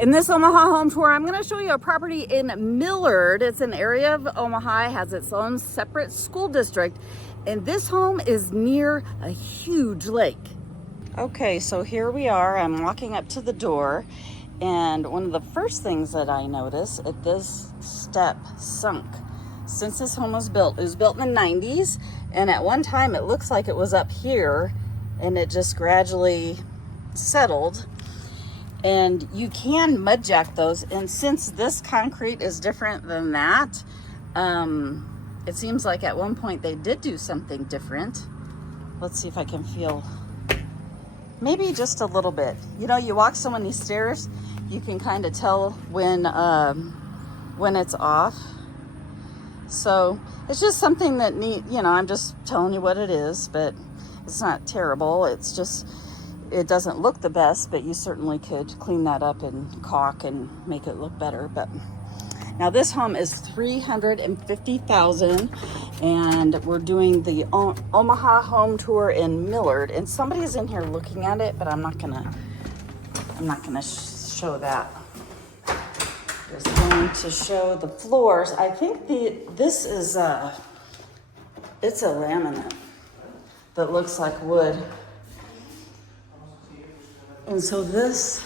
In this Omaha home tour, I'm going to show you a property in Millard. It's an area of Omaha. It has its own separate school district. And this home is near a huge lake. Okay, so here we are. I'm walking up to the door. And one of the first things that I notice is this step sunk. Since this home was built, it was built in the 90s. And at one time, it looks like it was up here. And it just gradually settled. And you can mud jack those, and since this concrete is different than that, it seems like at one point they did do something different. Let's see if I can feel, maybe just a little bit. You know, you walk so many stairs, you can kind of tell when it's off. So it's just something that I'm just telling you what it is, but it's not terrible. It's just, it doesn't look the best, but you certainly could clean that up and caulk and make it look better. But now this home is $350,000, and we're doing the Omaha Home Tour in Millard. And somebody's in here looking at it, but I'm not gonna show that. Just going to show the floors. I think this is it's a laminate that looks like wood. And so this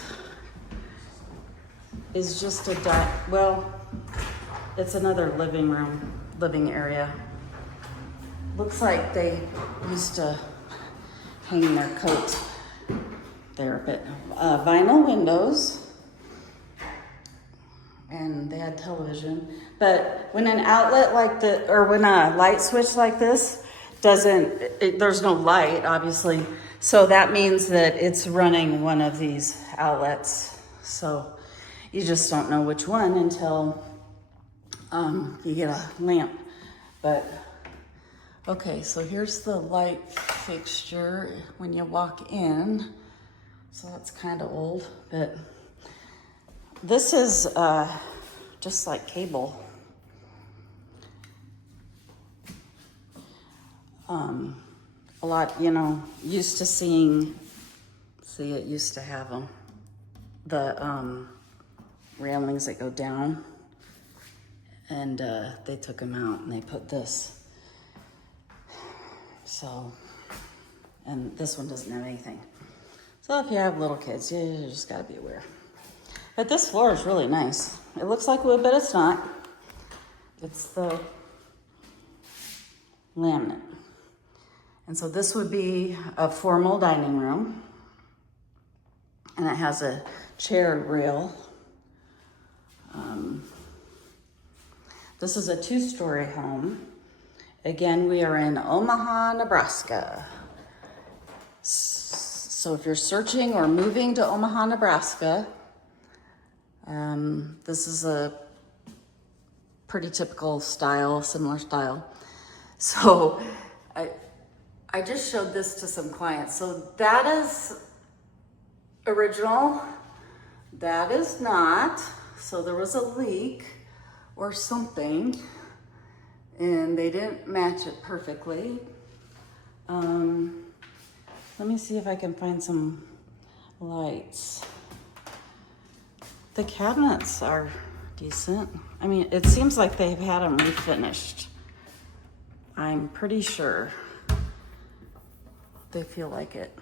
is just it's another living area. Looks like they used to hang their coat there, but vinyl windows, and they had television. But when an outlet like when a light switch like this there's no light, obviously. So that means that it's running one of these outlets. So you just don't know which one until you get a lamp. But okay, so here's the light fixture when you walk in. So that's kind of old, but this is just like cable. A lot, used to it used to have them, the railings that go down, and they took them out and they put this. So, and this one doesn't have anything. So if you have little kids, you just gotta be aware. But this floor is really nice. It looks like wood, but it's not. It's the laminate. And so this would be a formal dining room. And it has a chair rail. This is a 2-story home. Again, we are in Omaha, Nebraska. So if you're searching or moving to Omaha, Nebraska, this is a pretty typical style, similar style. So I just showed this to some clients. So that is original. That is not. So there was a leak or something, and they didn't match it perfectly. Let me see if I can find some lights. The cabinets are decent. I mean, it seems like they've had them refinished. I'm pretty sure. They feel like it.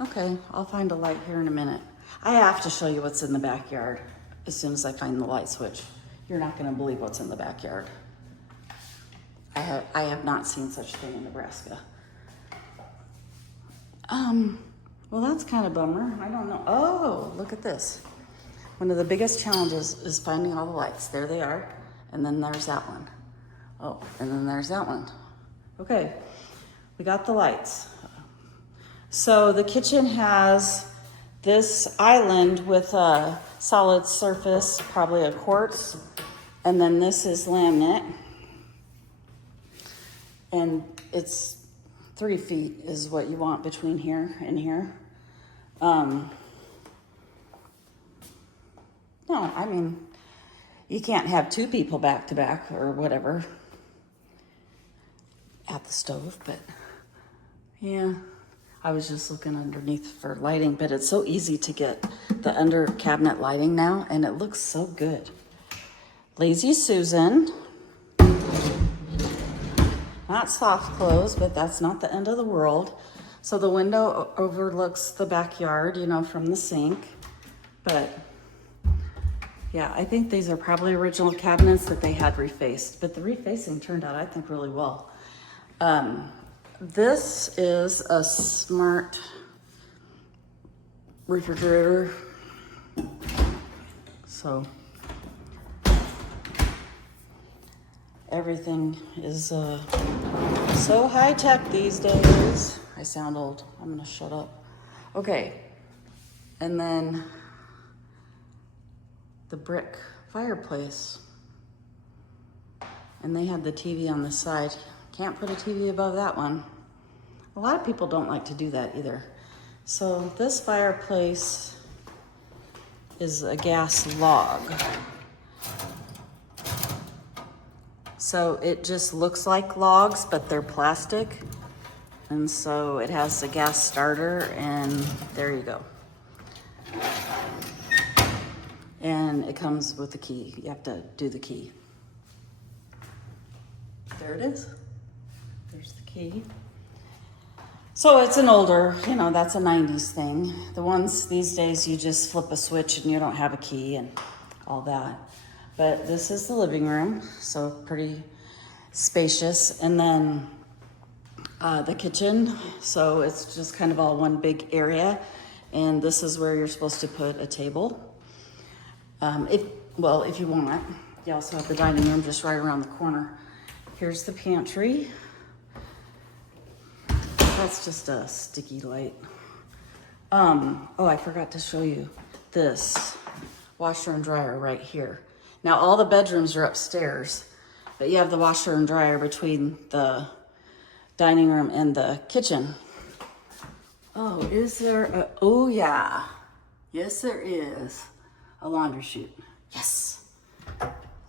Okay, I'll find a light here in a minute. I have to show you what's in the backyard as soon as I find the light switch. You're not gonna believe what's in the backyard. I have not seen such a thing in Nebraska. Well, that's kind of bummer. I don't know. Oh, look at this. One of the biggest challenges is finding all the lights. There they are. And then there's that one. Oh, and then there's that one. Okay. We got the lights. So the kitchen has this island with a solid surface, probably a quartz, and then this is laminate. And it's 3 feet is what you want between here and here. No, I mean, you can't have 2 people back to back or whatever at the stove, but yeah. I was just looking underneath for lighting, but it's so easy to get the under cabinet lighting now, and it looks so good. Lazy Susan. Not soft close, but that's not the end of the world. So the window overlooks the backyard, you know, from the sink. But yeah, I think these are probably original cabinets that they had refaced, but the refacing turned out, I think, really well. This is a smart refrigerator. So everything is so high tech these days. I sound old. I'm gonna shut up. Okay, and then the brick fireplace. And they had the TV on the side. Can't put a TV above that one. A lot of people don't like to do that either. So this fireplace is a gas log. So it just looks like logs, but they're plastic. And so it has a gas starter, and there you go. And it comes with the key. You have to do the key. There it is. There's the key. So it's an older, you know, that's a 90s thing. The ones these days, you just flip a switch and you don't have a key and all that. But this is the living room, so pretty spacious. And then the kitchen, so it's just kind of all one big area. And this is where you're supposed to put a table. If you want it. You also have the dining room just right around the corner. Here's the pantry. That's just a sticky light. Oh, I forgot to show you this washer and dryer right here. Now all the bedrooms are upstairs, but you have the washer and dryer between the dining room and the kitchen. Oh, is there a, oh yeah. Yes, there is. A laundry chute. Yes.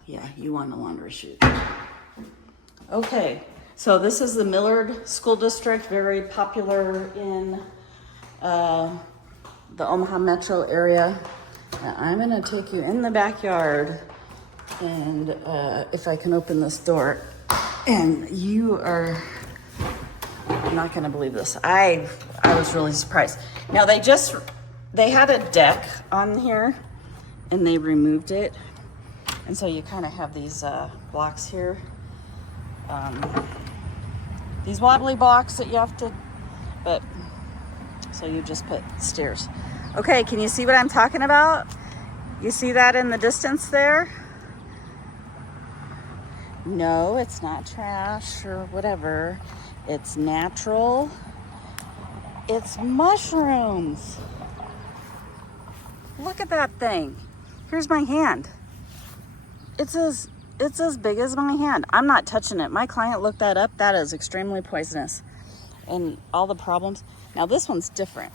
Yeah, you want a laundry chute. Okay, so this is the Millard School District, very popular in the Omaha metro area. Now, I'm gonna take you in the backyard, and if I can open this door, and you are not gonna believe this. I was really surprised. Now they had a deck on here, and they removed it. And so you kind of have these blocks here. These wobbly blocks that you have to, so you just put stairs. Okay, can you see what I'm talking about? You see that in the distance there? No, it's not trash or whatever. It's natural. It's mushrooms. Look at that thing. Here's my hand. It's as big as my hand. I'm not touching it. My client looked that up. That is extremely poisonous. And all the problems. Now this one's different.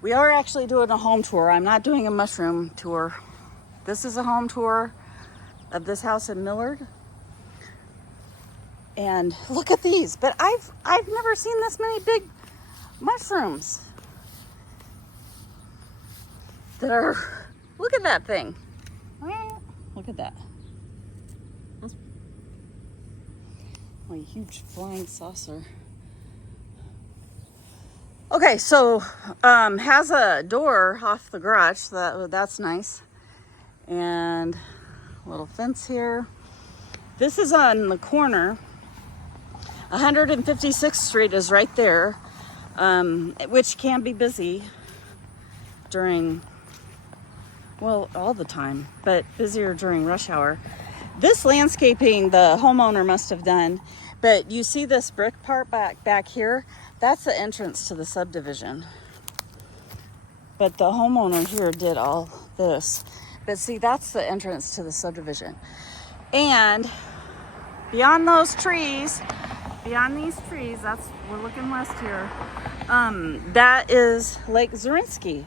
We are actually doing a home tour. I'm not doing a mushroom tour. This is a home tour of this house in Millard. And look at these. But I've never seen this many big mushrooms that are, look at that thing. Look at that. That's a huge flying saucer. Okay, so has a door off the garage, so that's nice. And a little fence here. This is on the corner. 156th Street is right there, which can be busy during, well, all the time, but busier during rush hour. This landscaping the homeowner must have done, but you see this brick part back here? That's the entrance to the subdivision. But the homeowner here did all this. But see, that's the entrance to the subdivision. And beyond those trees, beyond these trees, we're looking west here, that is Lake Zorinsky.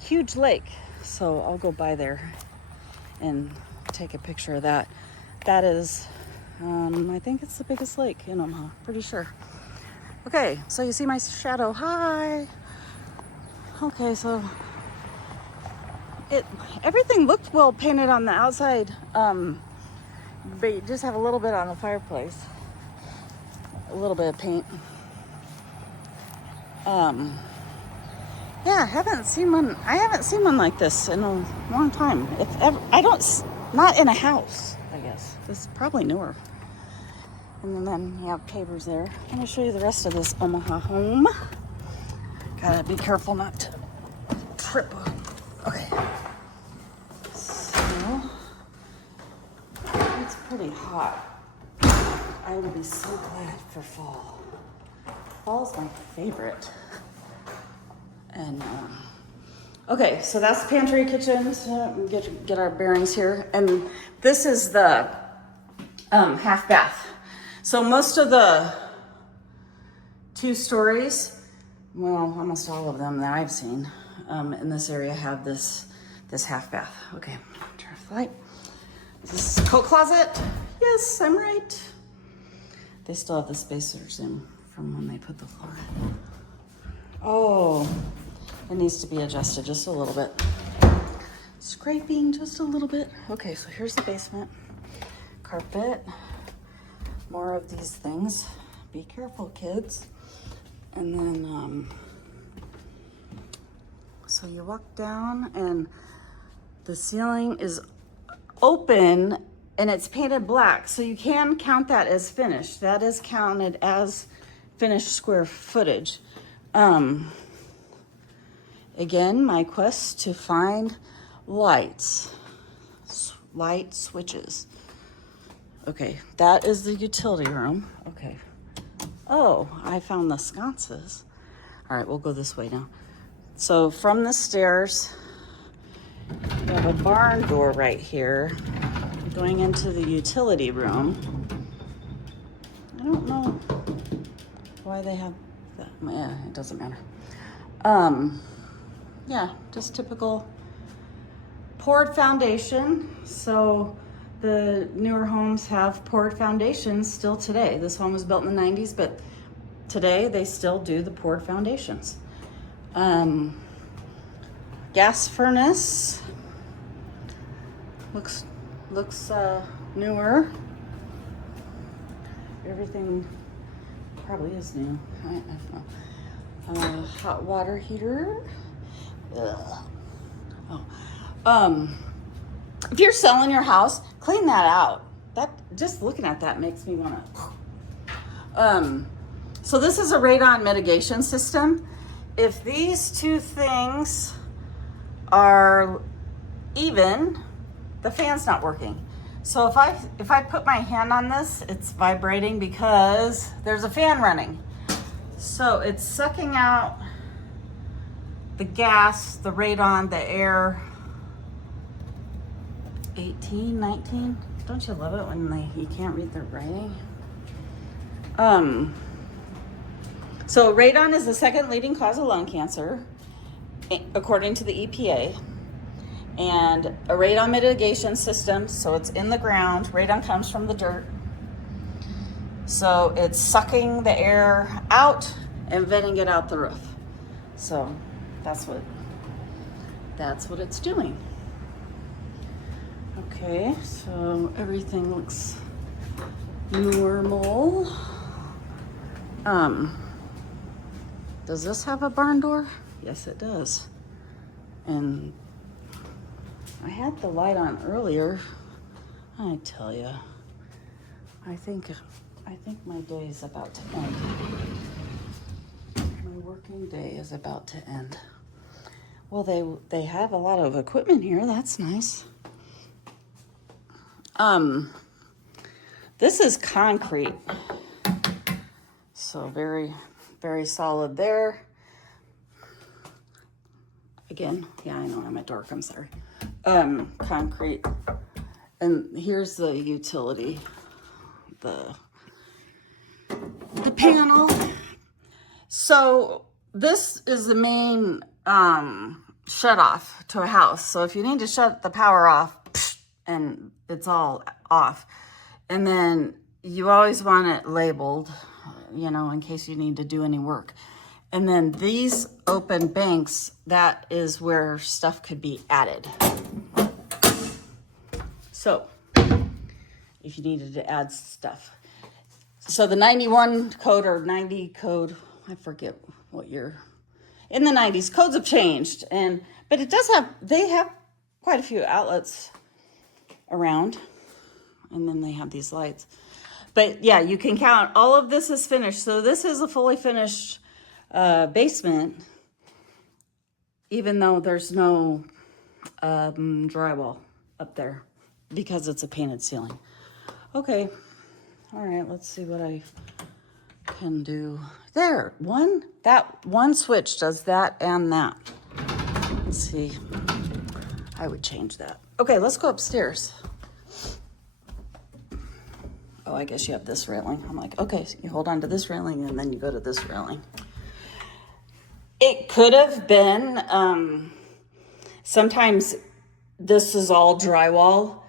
Huge lake. So I'll go by there and take a picture of that. That is, I think it's the biggest lake in Omaha, pretty sure. Okay, so you see my shadow. Hi. Okay, so everything looked well painted on the outside, but you just have a little bit on the fireplace, a little bit of paint. Yeah, I haven't seen one like this in a long time. If ever, not in a house, I guess. This is probably newer. And then you have pavers there. I'm gonna show you the rest of this Omaha home. Gotta be careful not to trip. Okay. So, it's pretty hot. I will be so glad for fall. Fall's my favorite. And okay, so that's pantry, kitchen. So get our bearings here. And this is the half bath. So most of the 2 stories, well, almost all of them that I've seen in this area have this half bath. Okay, turn off the light. Is this a coat closet? Yes, I'm right. They still have the spacers in from when they put the floor in. Oh, it needs to be adjusted just a little bit. Scraping just a little bit. Okay, so here's the basement. Carpet. More of these things. Be careful, kids. And then, so you walk down and the ceiling is open and it's painted black. So you can count that as finished. That is counted as finished square footage. Again, my quest to find light switches. Okay, that is the utility room. Okay. Oh, I found the sconces. All right, we'll go this way now. So from the stairs, we have a barn door right here going into the utility room. I don't know why they have that. Yeah, it doesn't matter. Yeah, just typical poured foundation. So the newer homes have poured foundations still today. This home was built in the 90s, but today they still do the poured foundations. Gas furnace looks newer. Everything probably is new. I don't know. Hot water heater. Ugh. Oh. If you're selling your house, clean that out. That just looking at that makes me want to. So this is a radon mitigation system. If these 2 things are even, the fan's not working. So if I put my hand on this, it's vibrating because there's a fan running. So it's sucking out the gas, the radon, the air. 18, 19. Don't you love it when you can't read the writing? So radon is the 2nd leading cause of lung cancer, according to the EPA. And a radon mitigation system, so it's in the ground. Radon comes from the dirt. So it's sucking the air out and venting it out the roof. So that's what it's doing. Okay, so everything looks normal. Does this have a barn door? Yes, it does. And I had the light on earlier. I tell you, I think my day is about to end. My working day is about to end. Well, they have a lot of equipment here. That's nice. This is concrete. So very, very solid there. Again, yeah, I know I'm at dark, I'm sorry. Concrete. And here's the utility, the panel. So this is the main shut off to a house. So if you need to shut the power off, and it's all off. And then you always want it labeled you know, in case you need to do any work. And then these open banks, that is where stuff could be added. So if you needed to add stuff. So the 91 code or 90 code, I forget what year. In the 90s, codes have changed, but it does they have quite a few outlets around, and then they have these lights. But yeah, you can count, all of this is finished. So this is a fully finished basement, even though there's no drywall up there because it's a painted ceiling. Okay, all right, let's see what I can do. There, that one switch does that and that. Let's see, I would change that. Okay, let's go upstairs. Oh, I guess you have this railing. I'm like, okay, so you hold on to this railing and then you go to this railing. It could have been, sometimes this is all drywall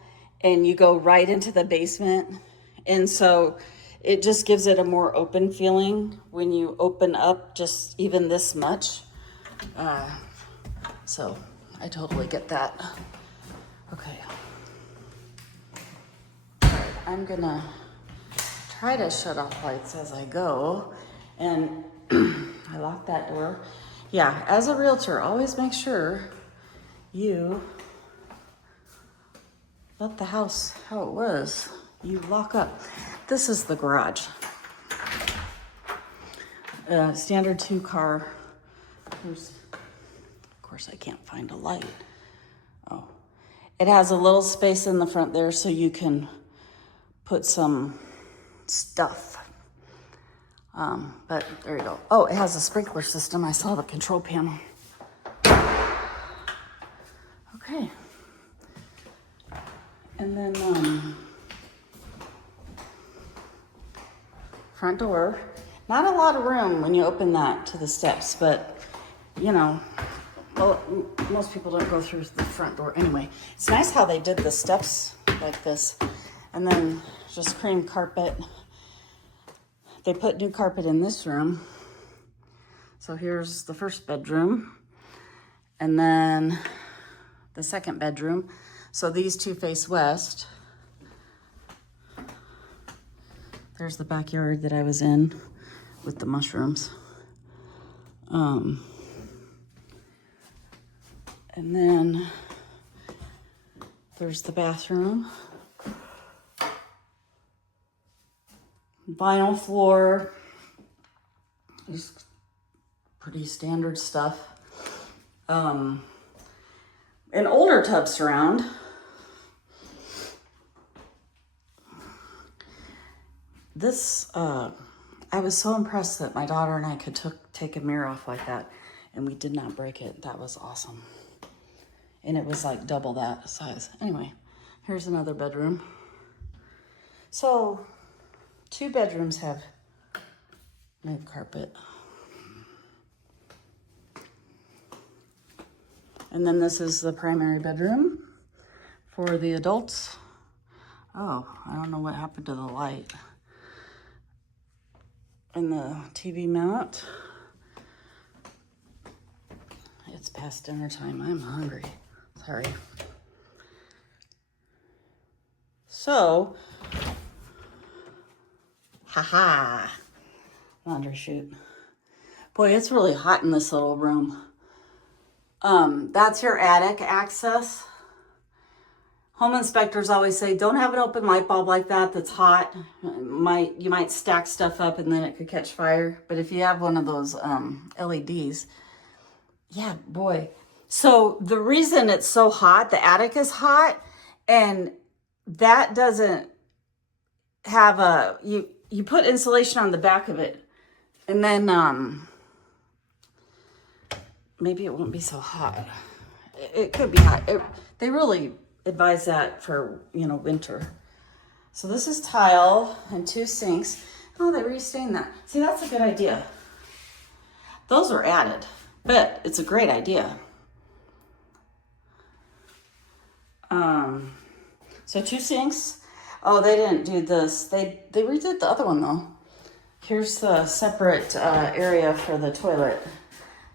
and you go right into the basement. And so it just gives it a more open feeling when you open up just even this much. So I totally get that. Okay. All right, I'm gonna try to shut off lights as I go. And I locked that door. Yeah, as a realtor, always make sure you let the house how it was. You lock up. This is the garage. Standard 2-car. Of course, I can't find a light. Oh, it has a little space in the front there so you can put some stuff. But there you go. Oh, it has a sprinkler system. I saw the control panel. Okay. And then front door. Not a lot of room when you open that to the steps, but you know, well, most people don't go through the front door anyway. It's nice how they did the steps like this, and then just cream carpet. They put new carpet in this room. So here's the first bedroom, and then the second bedroom. So these two face west. There's the backyard that I was in with the mushrooms. And then there's the bathroom. Vinyl floor. Just pretty standard stuff. An older tub surround. This, I was so impressed that my daughter and I could take a mirror off like that, and we did not break it. That was awesome. And it was like double that size. Anyway, here's another bedroom. So 2 bedrooms have new carpet. And then this is the primary bedroom for the adults. Oh, I don't know what happened to the light. And the TV mount. It's past dinner time. I'm hungry. Sorry. So, haha, laundry chute. Boy, it's really hot in this little room. That's your attic access. Home inspectors always say, don't have an open light bulb like that that's hot. You might stack stuff up and then it could catch fire. But if you have one of those LEDs, yeah, boy. So the reason it's so hot, the attic is hot, and that doesn't have you put insulation on the back of it, and then maybe it won't be so hot. It could be hot. They really advise that for, winter. So this is tile and 2 sinks. Oh, they restained that. See, that's a good idea. Those are added, but it's a great idea. So 2 sinks. Oh, they didn't do this. They redid the other one though. Here's the separate area for the toilet,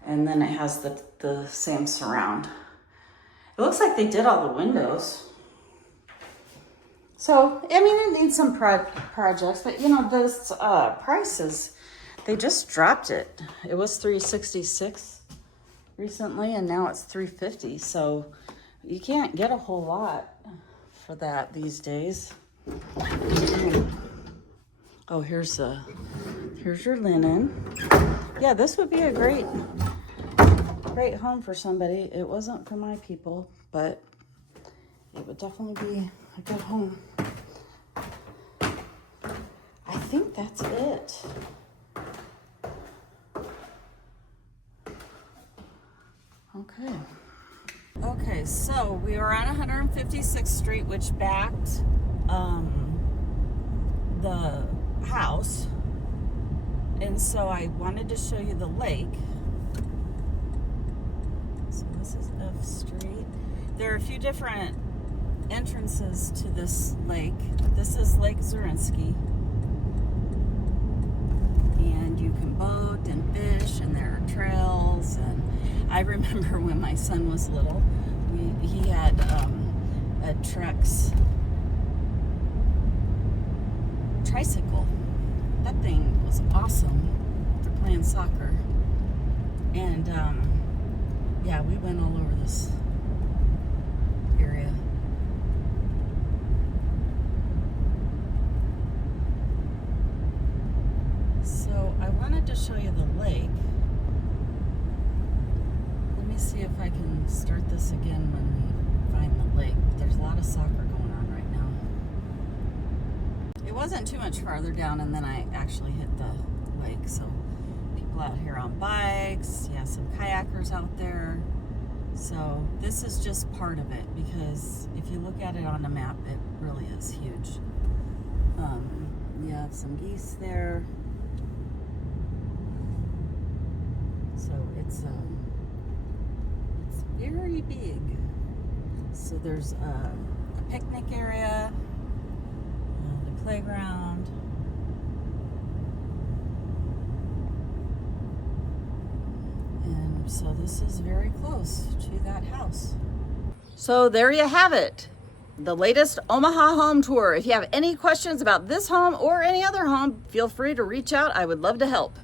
and then it has the same surround. It looks like they did all the windows. So, I mean, it needs some projects, but you know, this prices, they just dropped it. It was $366 recently, and now it's $350. So you can't get a whole lot for that these days. Oh, here's your linen. Yeah, this would be a great home for somebody. It wasn't for my people, but it would definitely be a good home. I think that's it. Okay, so we were on 156th Street, which backed the house. And so I wanted to show you the lake. So this is F Street. There are a few different entrances to this lake. This is Lake Zorinsky. And you can boat and fish, and there are trails. And I remember when my son was little, he had a Trex tricycle. That thing was awesome for playing soccer. And yeah, we went all over this area. So I wanted to show you the lake. Let me see if I can start this again when we find the lake. There's a lot of soccer going on right now. It wasn't too much farther down, and then I actually hit the lake. So people out here on bikes, yeah, some kayakers out there. So this is just part of it, because if you look at it on the map, it really is huge. You have some geese there. So it's very big. So there's a picnic area, the playground. And so this is very close to that house. So there you have it. The latest Omaha Home Tour. If you have any questions about this home or any other home, feel free to reach out. I would love to help.